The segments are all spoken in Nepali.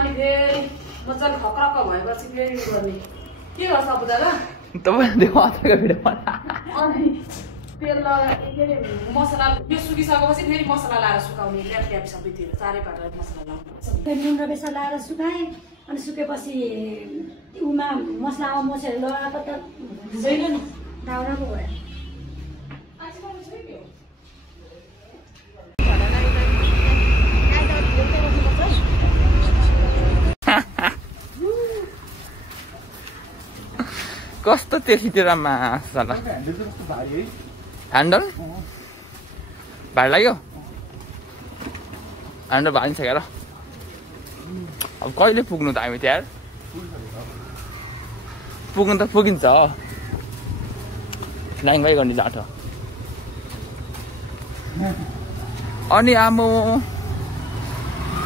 अनि फेरि मजाले खक्रक्क भएपछि फेरि गर्ने के गर्छ अब दादा तपाईले माछाको भिडियो अनि तेल के अरे मसला यो सुकिसकेपछि फेरि मसला लाएर सुकाउने ल्याप सबैतिर चारैपल्ट मसला लाउनु नुन र बेसन लाएर सुकाएँ अनि सुकेपछि उमा मसला मसला लगाएको त छैन नि दाउरा पो भयो कस्तो त्यतितिर मासला ह्यान्डल भाड लाग्यो ह्यान्डल भागिन्छ क्या र अब कहिले पुग्नु त हामी त्यहाँ पुग्नु त पुगिन्छ ल्याङबाई गर्ने जाँठो अनि आमो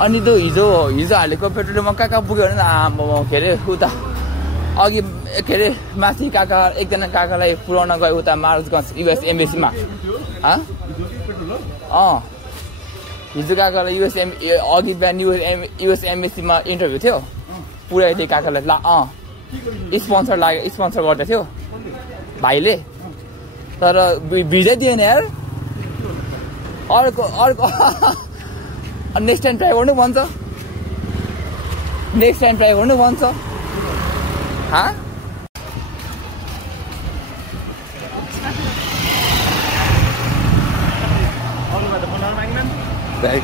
अनि त हिजो हालेको पेट्रोलमा कहाँ पुग्यो भने आम्मो के अरे उता अघि के अरे माथि काका एकजना काकालाई पुऱ्याउन गयो उता मारुजगञ्ज युएस एम्बेसीमा हिजो काकालाई अघि बिहान युएस एम्बेसीमा इन्टरभ्यू थियो पुऱ्याइदिए काकालाई स्पोन्सर गर्दै थियो भाइले तर भिजै दिएन यार अर्को नेक्स्ट टाइम ट्राई गर्नु भन्छ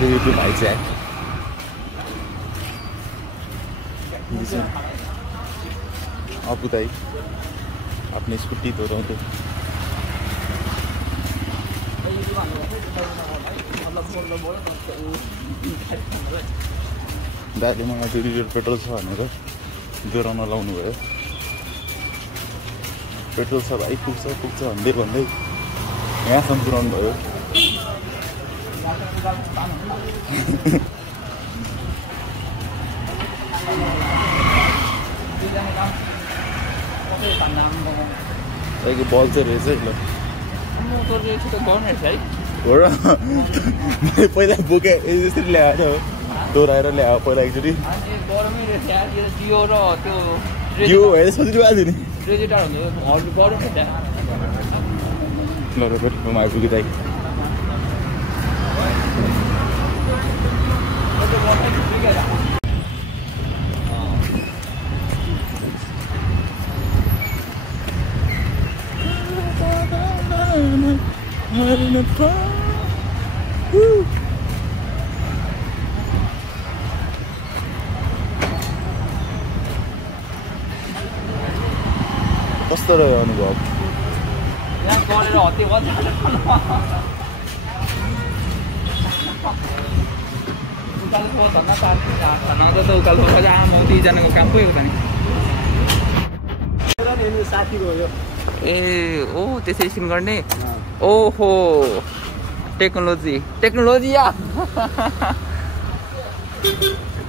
YouTube भाई से आप बताइए अपनी स्कूटी तो रहा तो दाइले मलाई 2 लिटर पेट्रोल छ भनेर जोराउन लाउनु भयो पेट्रोल छ भाइ पुग्छ भन्दै यहाँसम्म पुऱ्याउनु भयो बल चाहिँ रहेछ हो र पहिला बोके यसरी ल्याएर दोहोऱ्याएर ल्यायो पहिला एकचोटि जियो भएर सजिलो आज नि ल पेट्रोलमा आइपुग्यो दाइ कस्तो रह्यो अनुभव उकालोजनाको काम पुगेको त नि ए ओ त्यसै स्किन गर्ने ओहो टेक्नोलोजी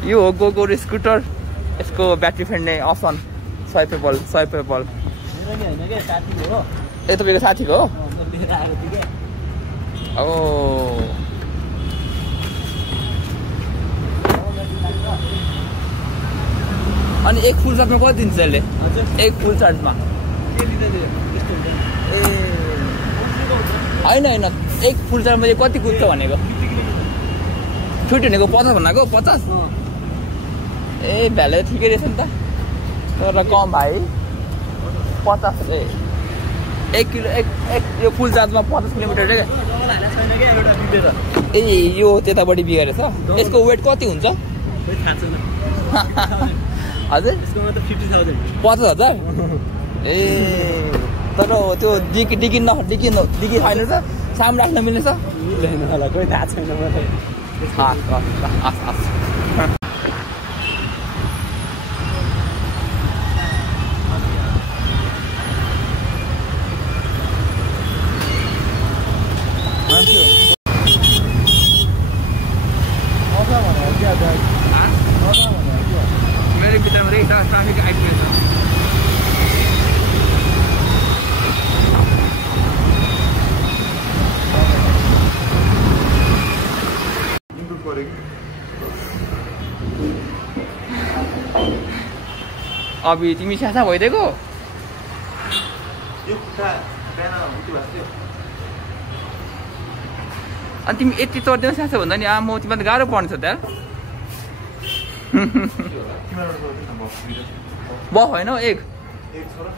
यो हो गोगो स्कुटर यसको ब्याट्री फेर्ने अप्सन स्वाइपेबल ए तपाईँको साथीको हो अनि एक फुल चार्जमा कति दिन्छ यसले एक फुल चार्जमा ए होइन एक फुल चार्जमा चाहिँ कति कुद्छ भनेको फिट हुनेको 50 भनेको 50 ए भ्यालु ठिकै रहेछ नि त तर कम भाइ 50 एक किलो एक यो फुल चार्जमा 50 किलोमिटर ए यो त्यतापट्टि बिगारेछ यसको वेट कति हुन्छ हजुर 50,000 ए तर त्यो डिकी छैन त साम राख्न मिल्नेछ कोही थाहा छैन मलाई मेरो भित्तामा रहेछ ट्राफिक आइपुगेछ अभि तिमी स्यासा भइदिएको यो खुट्टा बिहान उठ्यो भएको थियो अनि तिमी यति चढ्दैन स्यासा भन्दा नि म तिमीलाई त गाह्रो पर्छ त तिमीहरू बफ होइन एक एक छोरा